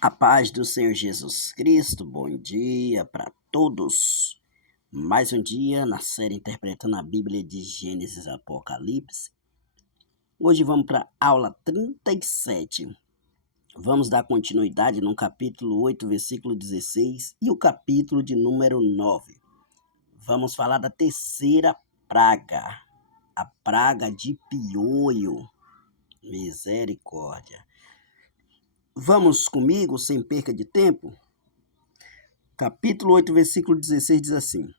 A paz do Senhor Jesus Cristo, bom dia para todos. Mais um dia na série Interpretando a Bíblia de Gênesis e Apocalipse. Hoje vamos para a aula 37. Vamos dar continuidade no capítulo 8, versículo 16 e o capítulo de número 9. Vamos falar da terceira praga, a praga de piolho. Misericórdia. Vamos comigo, sem perca de tempo? Capítulo 8, versículo 16 diz assim: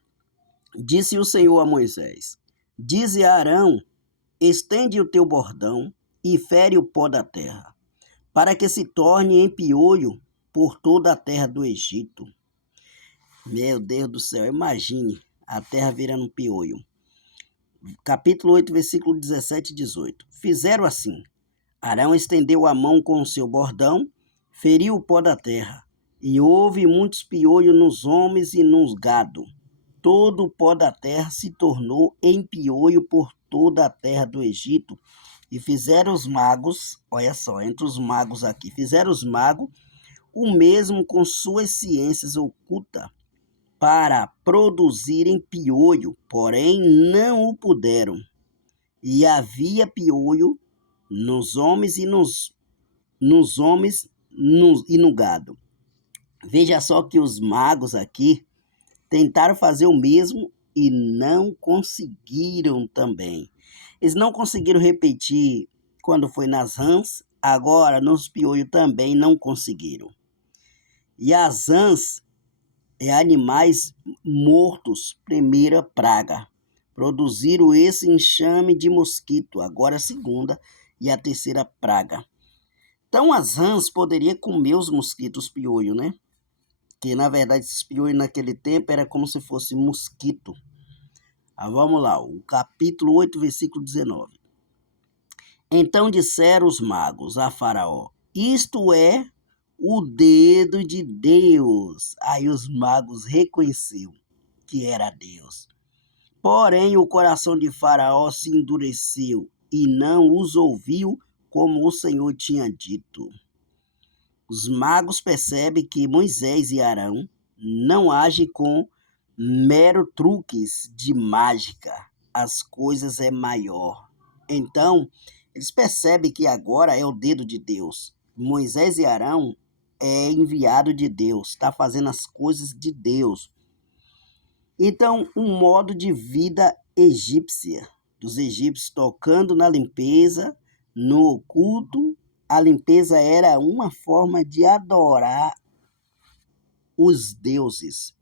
Disse o Senhor a Moisés: Dize a Arão: estende o teu bordão e fere o pó da terra, para que se torne em piolho por toda a terra do Egito. Meu Deus do céu, imagine a terra virando um piolho. Capítulo 8, versículo 17 e 18. Fizeram assim. Arão estendeu a mão com o seu bordão, feriu o pó da terra, e houve muitos piolhos nos homens e nos gado. Todo o pó da terra se tornou em piolho por toda a terra do Egito. E fizeram os magos, olha só, entre os magos aqui, fizeram os magos o mesmo com suas ciências ocultas para produzirem piolho, porém não o puderam. E havia piolho nos homens e no gado. Veja só que os magos aqui tentaram fazer o mesmo e não conseguiram também. Eles não conseguiram repetir quando foi nas rãs, agora nos piolhos também não conseguiram. E as rãs é animais mortos, primeira praga. Produziram esse enxame de mosquito, agora a segunda e a terceira praga. Então as rãs poderiam comer os mosquitos piolho, né? Que na verdade esses piolhos naquele tempo era como se fosse mosquito. Vamos lá, o capítulo 8, versículo 19. Então disseram os magos a Faraó: isto é o dedo de Deus. Aí os magos reconheceram que era Deus. Porém o coração de Faraó se endureceu e não os ouviu como o Senhor tinha dito. Os magos percebem que Moisés e Arão não agem com mero truques de mágica. As coisas é maior. Então, eles percebem que agora é o dedo de Deus. Moisés e Arão é enviado de Deus, está fazendo as coisas de Deus. Então, um modo de vida egípcia, dos egípcios tocando na limpeza, no oculto. A limpeza era uma forma de adorar os deuses.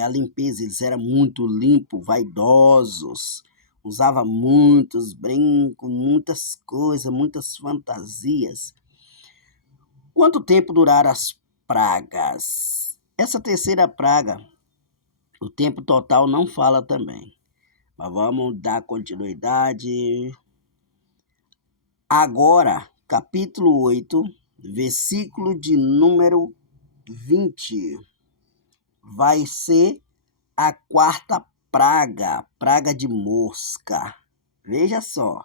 A limpeza, eles eram muito limpos, vaidosos, usavam muitos brincos, muitas coisas, muitas fantasias. Quanto tempo duraram as pragas? Essa terceira praga, o tempo total não fala também. Mas vamos dar continuidade. Agora, capítulo 8, versículo de número 20. Vai ser a quarta praga, praga de mosca. Veja só,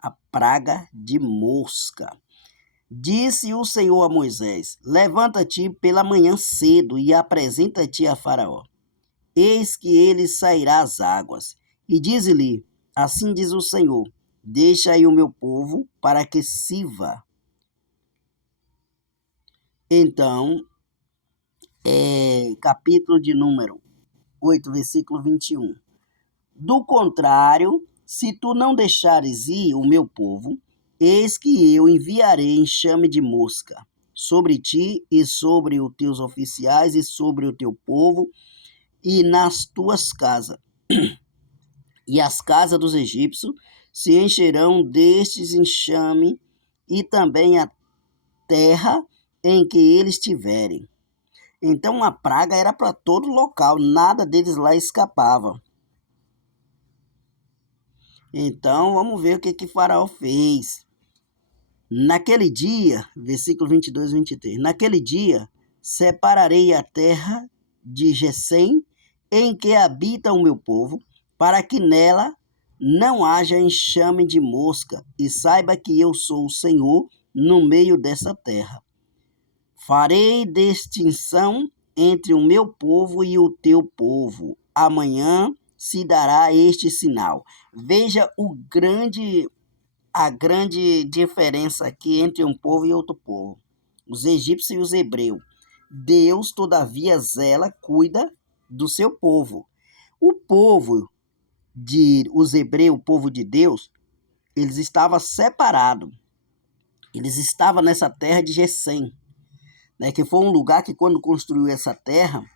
a praga de mosca. Disse o Senhor a Moisés: levanta-te pela manhã cedo e apresenta-te a Faraó. Eis que ele sairá às águas. E diz-lhe: assim diz o Senhor: deixa aí o meu povo para que sirva. Então, capítulo de número 8, versículo 21. Do contrário, se tu não deixares ir o meu povo, eis que eu enviarei enxame de mosca sobre ti e sobre os teus oficiais e sobre o teu povo e nas tuas casas. E as casas dos egípcios se encherão destes enxame e também a terra em que eles estiverem. Então a praga era para todo local, nada deles lá escapava. Então vamos ver o que Faraó fez. Naquele dia, versículo 22 e 23, naquele dia separarei a terra de Gesem, em que habita o meu povo, para que nela não haja enxame de mosca, e saiba que eu sou o Senhor no meio dessa terra. Farei distinção entre o meu povo e o teu povo. Amanhã se dará este sinal. Veja a grande diferença aqui entre um povo e outro povo. Os egípcios e os hebreus. Deus, todavia, cuida do seu povo. O povo os hebreus, o povo de Deus, eles estavam separados. Eles estavam nessa terra de Gesem, né, que foi um lugar que, quando construiu essa terra,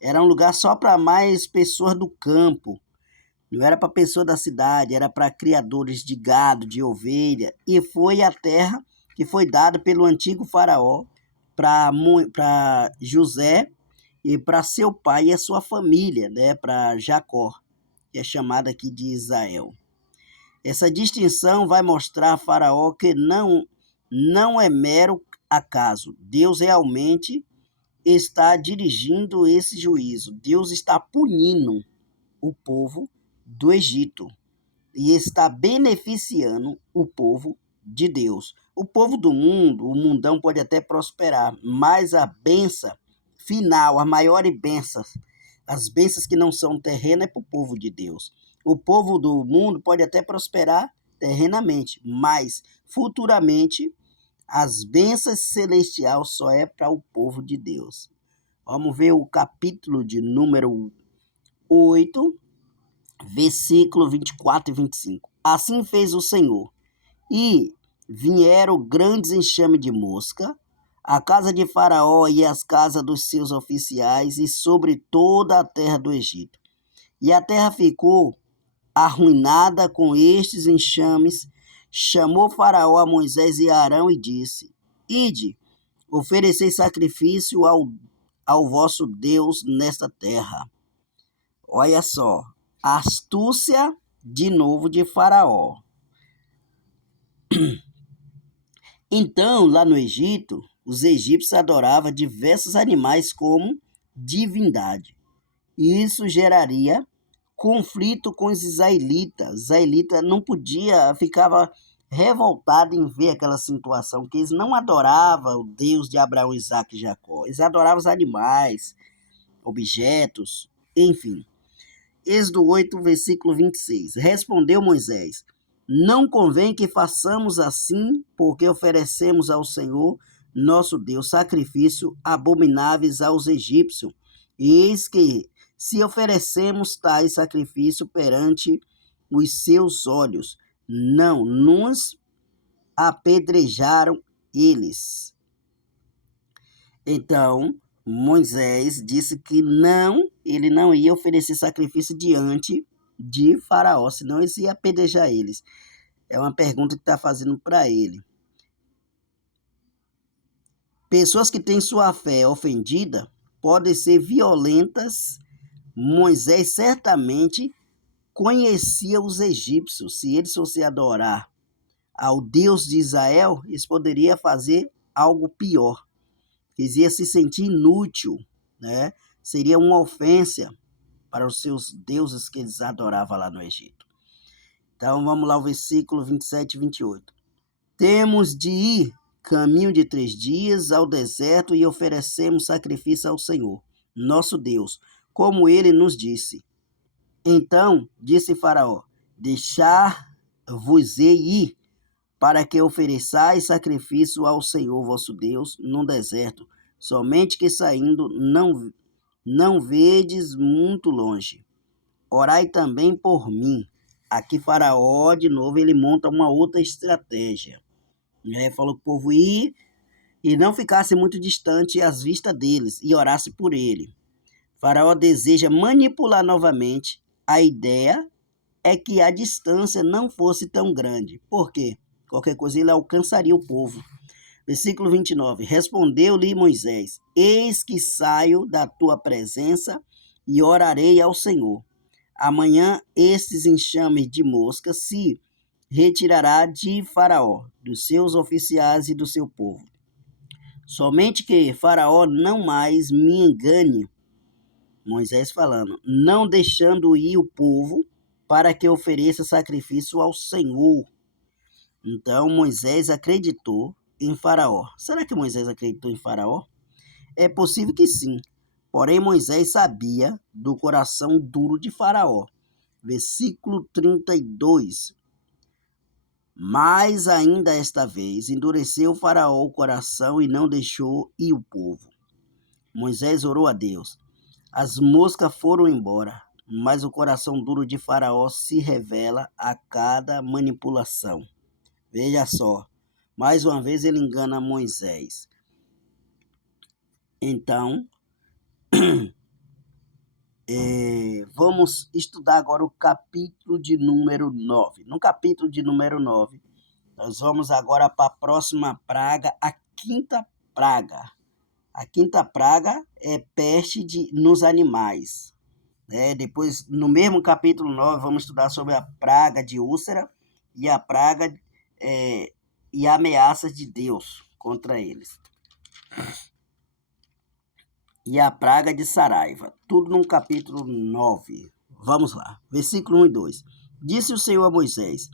era um lugar só para mais pessoas do campo. Não era para pessoas da cidade, era para criadores de gado, de ovelha. E foi a terra que foi dada pelo antigo faraó para José e para seu pai e a sua família, né, para Jacó, que é chamado aqui de Israel. Essa distinção vai mostrar a Faraó que não é mero acaso. Deus realmente está dirigindo esse juízo. Deus está punindo o povo do Egito e está beneficiando o povo de Deus. O povo do mundo, o mundão pode até prosperar, mas a benção final, a maior bênção, as bênçãos que não são terrenas é para o povo de Deus. O povo do mundo pode até prosperar terrenamente, mas futuramente as bênçãos celestiais só é para o povo de Deus. Vamos ver o capítulo de número 8, versículo 24 e 25. Assim fez o Senhor, e vieram grandes enxames de mosca, a casa de Faraó e as casas dos seus oficiais, e sobre toda a terra do Egito. E a terra ficou arruinada com estes enxames. Chamou Faraó a Moisés e Arão e disse: Ide, oferecei sacrifício ao vosso Deus nesta terra. Olha só, a astúcia de novo de Faraó. Então, lá no Egito, os egípcios adoravam diversos animais como divindade. Isso geraria conflito com os israelitas. Os israelitas não podia, ficava revoltado em ver aquela situação, que eles não adoravam o Deus de Abraão, Isaque e Jacó. Eles adoravam os animais, objetos, enfim. Êxodo 8, versículo 26. Respondeu Moisés: Não convém que façamos assim, porque oferecemos ao Senhor, nosso Deus, sacrifício abomináveis aos egípcios. E eis que, se oferecemos tais sacrifícios perante os seus olhos, não nos apedrejaram eles. Então, Moisés disse que ele não ia oferecer sacrifício diante de Faraó, senão ele ia apedrejar eles. É uma pergunta que está fazendo para ele. Pessoas que têm sua fé ofendida podem ser violentas. Moisés certamente conhecia os egípcios. Se eles fossem adorar ao Deus de Israel, eles poderiam fazer algo pior. Eles iam se sentir inútil, né? Seria uma ofensa para os seus deuses que eles adoravam lá no Egito. Então vamos lá, o versículo 27 e 28. Temos de ir caminho de 3 dias ao deserto e oferecemos sacrifício ao Senhor, nosso Deus, como ele nos disse. Então disse Faraó: Deixar-vos-ei ir, para que ofereçais sacrifício ao Senhor vosso Deus no deserto, somente que saindo não vedes muito longe. Orai também por mim. Aqui Faraó, de novo, ele monta uma outra estratégia. Falou que o povo ir e não ficasse muito distante às vistas deles e orasse por ele. Faraó deseja manipular novamente. A ideia é que a distância não fosse tão grande. Por quê? Qualquer coisa ele alcançaria o povo. Versículo 29. Respondeu-lhe Moisés: Eis que saio da tua presença e orarei ao Senhor. Amanhã estes enxames de mosca se retirará de Faraó, dos seus oficiais e do seu povo. Somente que Faraó não mais me engane. Moisés falando, não deixando ir o povo para que ofereça sacrifício ao Senhor. Então Moisés acreditou em Faraó. Será que Moisés acreditou em Faraó? É possível que sim. Porém, Moisés sabia do coração duro de Faraó. Versículo 32. Mas ainda esta vez endureceu Faraó o coração e não deixou ir o povo. Moisés orou a Deus. As moscas foram embora, mas o coração duro de Faraó se revela a cada manipulação. Veja só, mais uma vez ele engana Moisés. Então, vamos estudar agora o capítulo de número 9. No capítulo de número 9, nós vamos agora para a próxima praga, a quinta praga. A quinta praga é peste nos animais. Depois, no mesmo capítulo 9, vamos estudar sobre a praga de úlcera e a praga e ameaças de Deus contra eles. E a praga de Saraiva. Tudo no capítulo 9. Vamos lá. Versículo 1 e 2. Disse o Senhor a Moisés: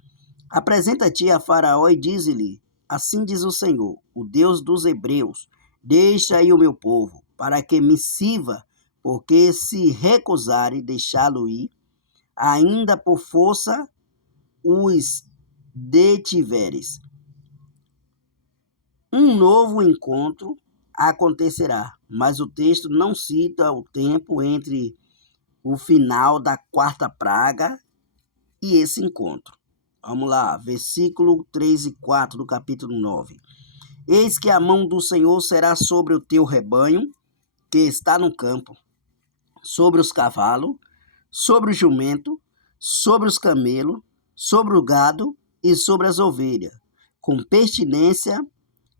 Apresenta-te a Faraó e dize-lhe: Assim diz o Senhor, o Deus dos Hebreus: Deixa aí o meu povo, para que me sirva, porque se recusare deixá-lo ir, ainda por força os detiveres. Um novo encontro acontecerá, mas o texto não cita o tempo entre o final da quarta praga e esse encontro. Vamos lá, versículo 3 e 4 do capítulo 9. Eis que a mão do Senhor será sobre o teu rebanho, que está no campo, sobre os cavalos, sobre o jumento, sobre os camelos, sobre o gado e sobre as ovelhas, com pertinência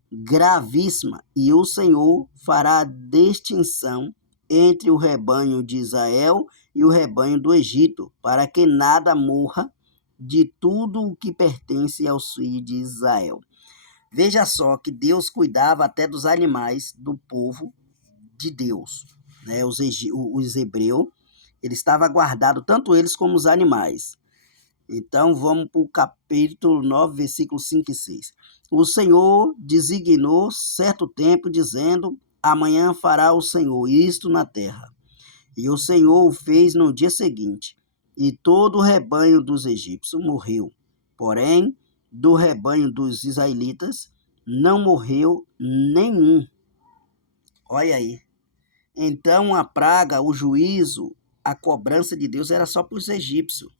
gravíssima, e o Senhor fará distinção entre o rebanho de Israel e o rebanho do Egito, para que nada morra de tudo o que pertence aos filhos de Israel. Veja só que Deus cuidava até dos animais do povo de Deus. Os hebreus, ele estava guardado, tanto eles como os animais. Então, vamos para o capítulo 9, versículos 5 e 6. O Senhor designou certo tempo, dizendo: Amanhã fará o Senhor isto na terra. E o Senhor o fez no dia seguinte, e todo o rebanho dos egípcios morreu. Porém, do rebanho dos israelitas não morreu nenhum. Olha aí. Então, a praga, o juízo, a cobrança de Deus era só para os egípcios,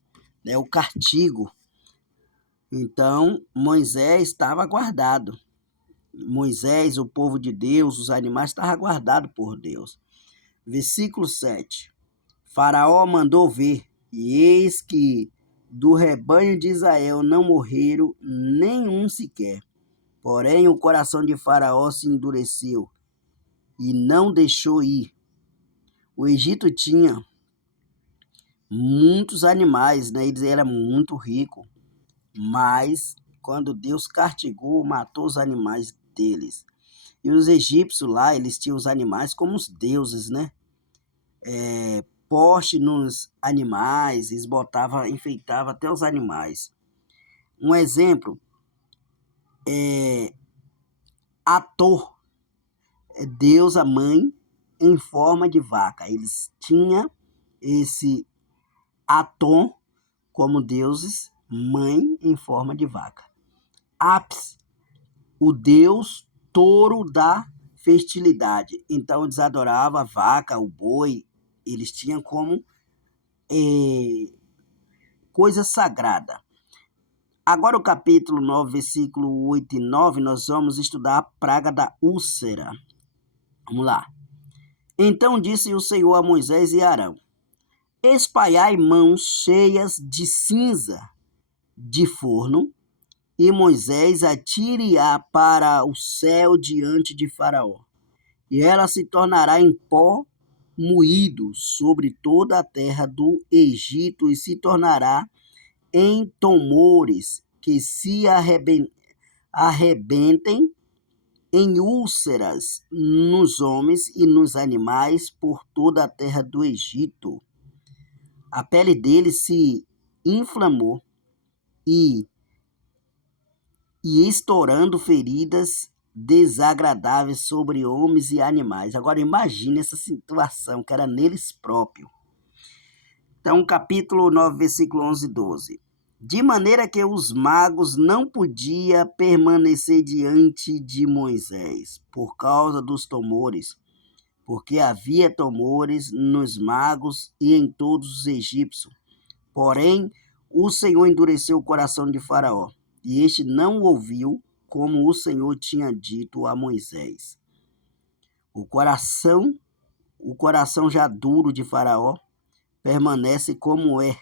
o castigo. Então, Moisés estava guardado. Moisés, o povo de Deus, os animais, estavam guardados por Deus. Versículo 7. Faraó mandou ver, e eis que do rebanho de Israel não morreram nenhum sequer. Porém, o coração de Faraó se endureceu e não deixou ir. O Egito tinha muitos animais, eles eram muito ricos. Mas, quando Deus castigou, matou os animais deles. E os egípcios lá, eles tinham os animais como os deuses, Poste nos animais, eles enfeitavam até os animais. Um exemplo Ator, Deus, a mãe, em forma de vaca. Eles tinham esse Atom como deuses, mãe em forma de vaca. Apis, o deus touro da fertilidade. Então eles adoravam a vaca, o boi, eles tinham como coisa sagrada. Agora o capítulo 9, versículo 8 e 9, nós vamos estudar a praga da úlcera. Vamos lá. Então disse o Senhor a Moisés e Arão: Espalhai mãos cheias de cinza de forno, e Moisés atire-a para o céu diante de Faraó, e ela se tornará em pó moído sobre toda a terra do Egito, e se tornará em tumores que se arrebentem em úlceras nos homens e nos animais por toda a terra do Egito. A pele dele se inflamou e estourando feridas desagradáveis sobre homens e animais. Agora imagine essa situação que era neles próprios. Então, capítulo 9, versículo 11 e 12. De maneira que os magos não podiam permanecer diante de Moisés por causa dos tumores, porque havia tumores nos magos e em todos os egípcios. Porém, o Senhor endureceu o coração de Faraó, e este não ouviu, como o Senhor tinha dito a Moisés. O coração já duro de Faraó permanece como é,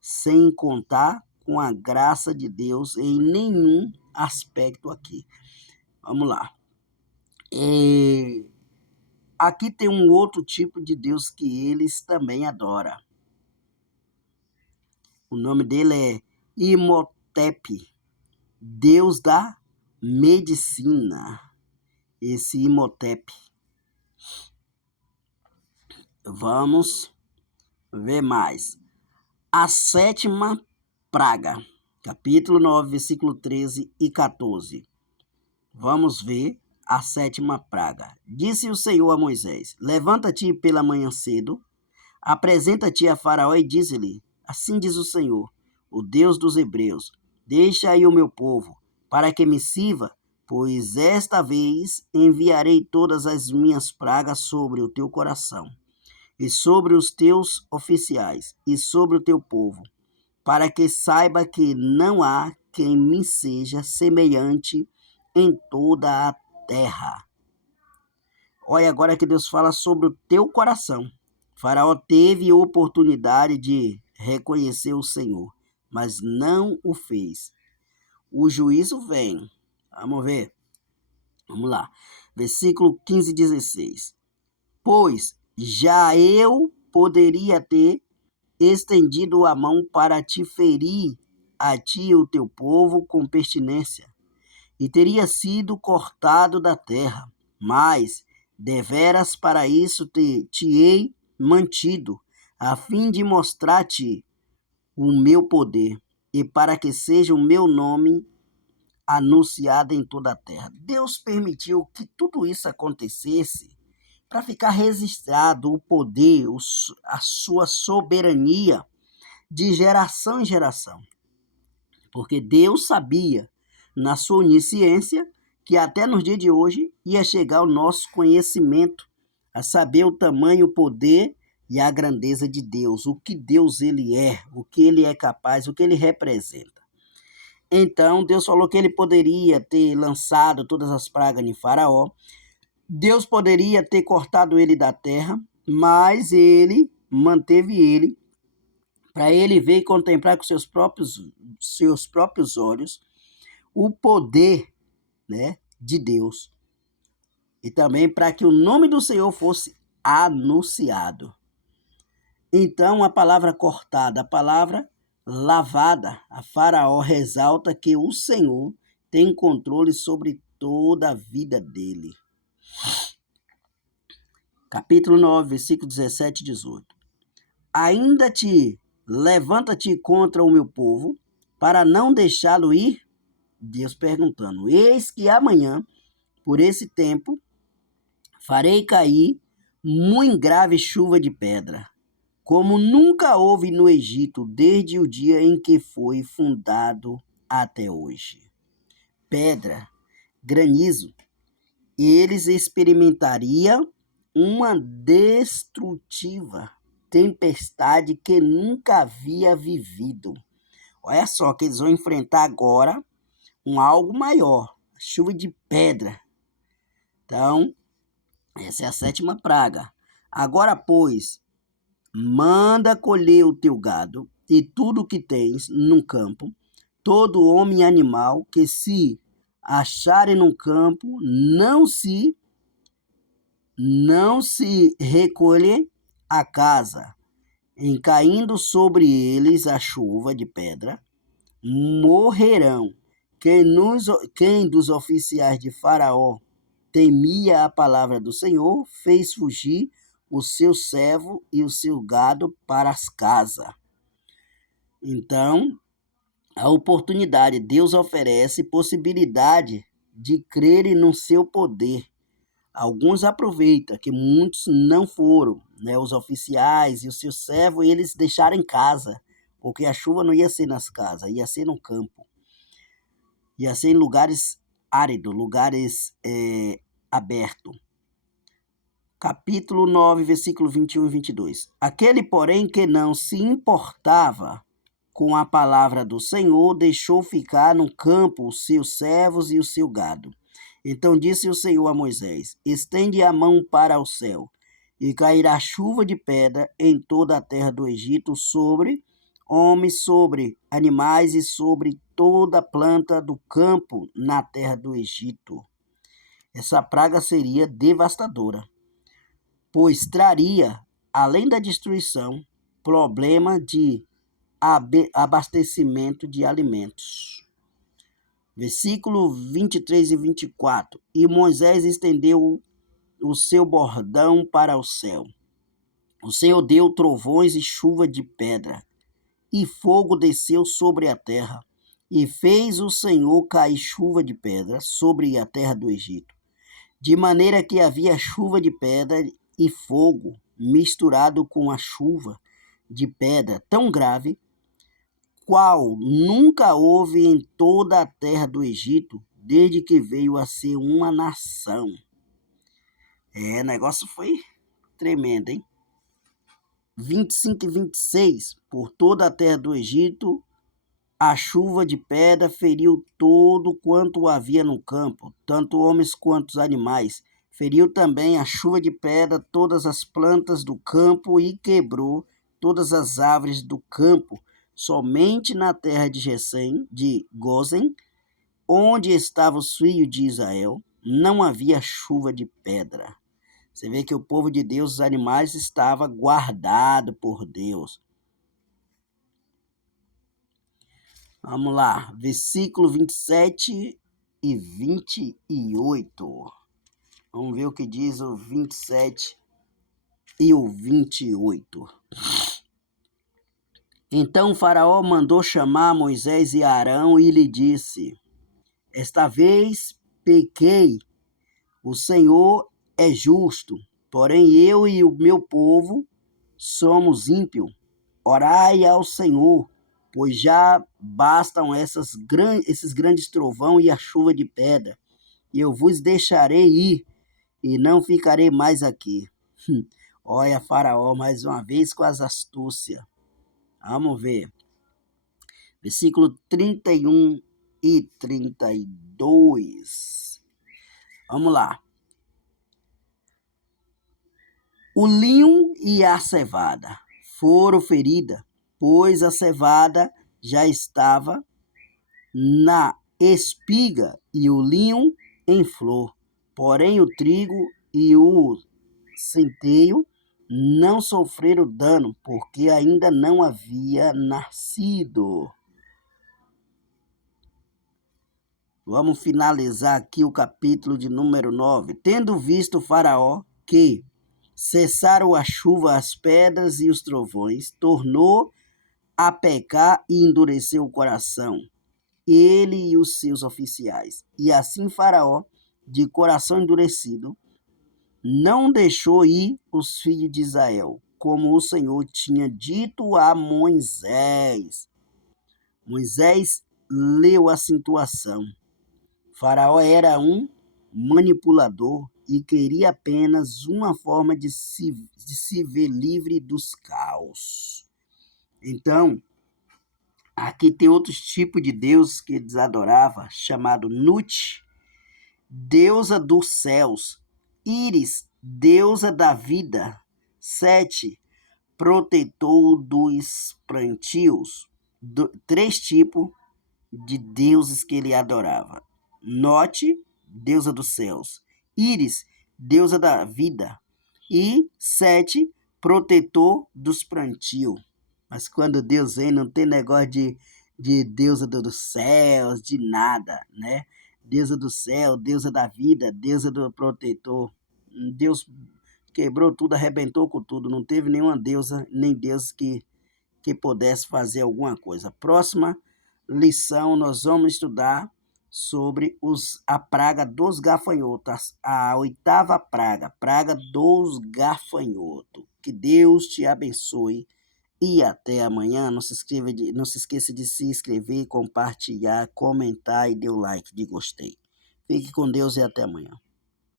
sem contar com a graça de Deus em nenhum aspecto aqui. Vamos lá. Aqui tem um outro tipo de Deus que eles também adoram. O nome dele é Imhotep, Deus da medicina. Esse Imhotep. Vamos ver mais. A sétima praga, capítulo 9, versículo 13 e 14. Vamos ver a sétima praga. Disse o Senhor a Moisés: levanta-te pela manhã cedo, apresenta-te a Faraó e diz-lhe: assim diz o Senhor, o Deus dos Hebreus: deixa aí o meu povo, para que me sirva, pois esta vez enviarei todas as minhas pragas sobre o teu coração, e sobre os teus oficiais, e sobre o teu povo, para que saiba que não há quem me seja semelhante em toda a terra. Olha agora que Deus fala sobre o teu coração. Faraó teve oportunidade de reconhecer o Senhor, mas não o fez. O juízo vem. Vamos ver. Vamos lá. Versículo 15 e 16. Pois já eu poderia ter estendido a mão para te ferir a ti e o teu povo com pestilência, e teria sido cortado da terra, mas deveras para isso te-ei mantido, a fim de mostrar-te o meu poder, e para que seja o meu nome anunciado em toda a terra. Deus permitiu que tudo isso acontecesse para ficar registrado o poder, a sua soberania de geração em geração. Porque Deus sabia, na sua onisciência, que até nos dias de hoje ia chegar o nosso conhecimento, a saber o tamanho, o poder e a grandeza de Deus, o que Deus ele é, o que ele é capaz, o que ele representa. Então, Deus falou que ele poderia ter lançado todas as pragas em Faraó, Deus poderia ter cortado ele da terra, mas ele manteve ele para ele ver e contemplar com seus próprios olhos o poder, né, de Deus. E também para que o nome do Senhor fosse anunciado. Então, a palavra cortada, a palavra lavada, a Faraó ressalta que o Senhor tem controle sobre toda a vida dele. Capítulo 9, versículo 17 e 18. Ainda levanta-te contra o meu povo, para não deixá-lo ir? Deus perguntando. Eis que amanhã, por esse tempo, farei cair muito grave chuva de pedra, como nunca houve no Egito, desde o dia em que foi fundado até hoje. Pedra, granizo, eles experimentariam uma destrutiva tempestade que nunca havia vivido. Olha só que eles vão enfrentar agora algo maior, chuva de pedra. Então, essa é a sétima praga. Agora, pois, manda colher o teu gado e tudo que tens no campo, todo homem e animal que se acharem no campo, não se recolhe a casa, em caindo sobre eles a chuva de pedra, morrerão. Quem dos oficiais de Faraó temia a palavra do Senhor, fez fugir o seu servo e o seu gado para as casas. Então, a oportunidade, Deus oferece possibilidade de crerem no seu poder. Alguns aproveitam que muitos não foram, né? Os oficiais e os seus servos, eles deixaram em casa, porque a chuva não ia ser nas casas, ia ser no campo, ia ser em lugares áridos, lugares abertos. Capítulo 9, versículo 21 e 22. Aquele, porém, que não se importava com a palavra do Senhor, deixou ficar no campo os seus servos e o seu gado. Então disse o Senhor a Moisés: estende a mão para o céu, e cairá chuva de pedra em toda a terra do Egito, sobre homens, sobre animais e sobre toda planta do campo na terra do Egito. Essa praga seria devastadora, pois traria, além da destruição, problema de abastecimento de alimentos. Versículo 23 e 24. E Moisés estendeu o seu bordão para o céu. O Senhor deu trovões e chuva de pedra, e fogo desceu sobre a terra. E fez o Senhor cair chuva de pedra sobre a terra do Egito, de maneira que havia chuva de pedra e fogo misturado com a chuva de pedra tão grave, qual nunca houve em toda a terra do Egito, desde que veio a ser uma nação. O negócio foi tremendo, hein? 25 e 26. Por toda a terra do Egito, a chuva de pedra feriu todo quanto havia no campo, tanto homens quanto animais. Feriu também a chuva de pedra todas as plantas do campo e quebrou todas as árvores do campo. Somente na terra de Gósen, onde estavam os filhos de Israel, não havia chuva de pedra. Você vê que o povo de Deus, os animais, estava guardado por Deus. Vamos lá, versículo 27 e 28. Vamos ver o que diz o 27 e o 28. Então Faraó mandou chamar Moisés e Arão e lhe disse: esta vez pequei, o Senhor é justo, porém eu e o meu povo somos ímpios. Orai ao Senhor, pois já bastam esses grandes trovão e a chuva de pedra, e eu vos deixarei ir, e não ficarei mais aqui. Olha Faraó mais uma vez com as astúcias. Vamos ver. Versículo 31 e 32. Vamos lá. O linho e a cevada foram feridas, pois a cevada já estava na espiga e o linho em flor. Porém, o trigo e o centeio não sofreram dano, porque ainda não havia nascido. Vamos finalizar aqui o capítulo de número 9. Tendo visto Faraó que cessaram a chuva, as pedras e os trovões, tornou a pecar e endureceu o coração, ele e os seus oficiais. E assim Faraó, de coração endurecido, não deixou ir os filhos de Israel, como o Senhor tinha dito a Moisés. Moisés leu a situação. Faraó era um manipulador e queria apenas uma forma de se ver livre dos caos. Então, aqui tem outros tipos de deus que eles adoravam, chamado Nut, deusa dos céus, Íris, deusa da vida, Sete, protetor dos plantios. Três tipos de deuses que ele adorava. Note, deusa dos céus. Íris, deusa da vida. E Sete, protetor dos plantios. Mas quando Deus vem, não tem negócio de deusa dos céus, de nada, né? Deusa do céu, deusa da vida, deusa do protetor. Deus quebrou tudo, arrebentou com tudo. Não teve nenhuma deusa, nem Deus que pudesse fazer alguma coisa. Próxima lição, nós vamos estudar sobre a praga dos gafanhotos, a oitava praga, praga dos gafanhotos. Que Deus te abençoe e até amanhã. Não se esqueça de se inscrever, compartilhar, comentar e dê o like de gostei. Fique com Deus e até amanhã.